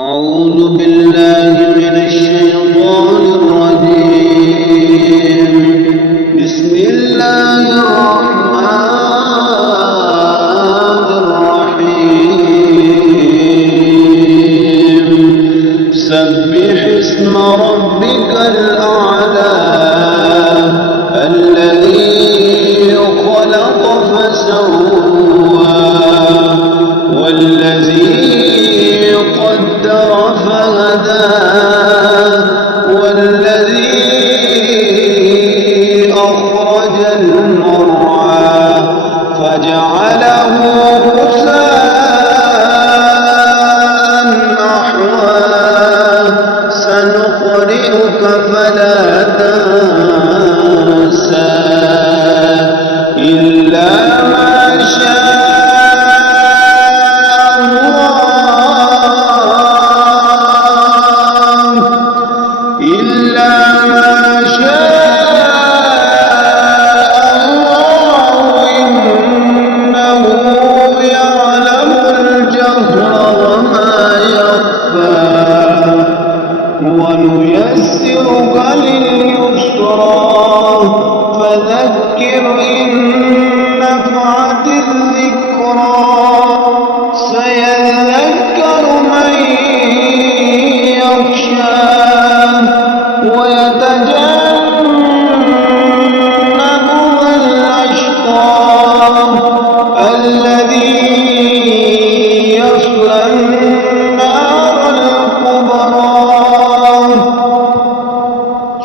أعوذ بالله من الشيطان الرجيم. بسم الله الرحمن الرحيم. سبح اسم ربك الأعلى الذي خلق فسوى والذي قدر فهدى والذي أخرج المرعى فجعله غثاء أحوى سنقرئك فلا تنسى إلا ما شاء ونيسرك لليسرى فذكر إن نفعت الذكرى سيذكر من يخشى ويتجنبها الأشقى الذي يصلى النار الكبرى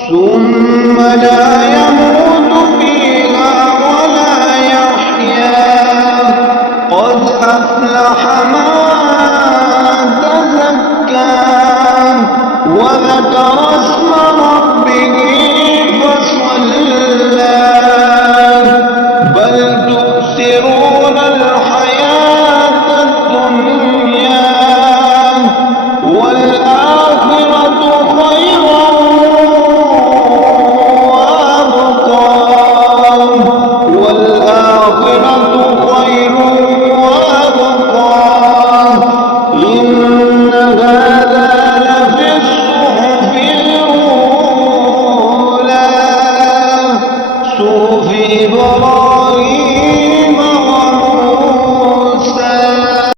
ثم لا يموت فيها ولا يحيا قد أفلح من تزكى وذكر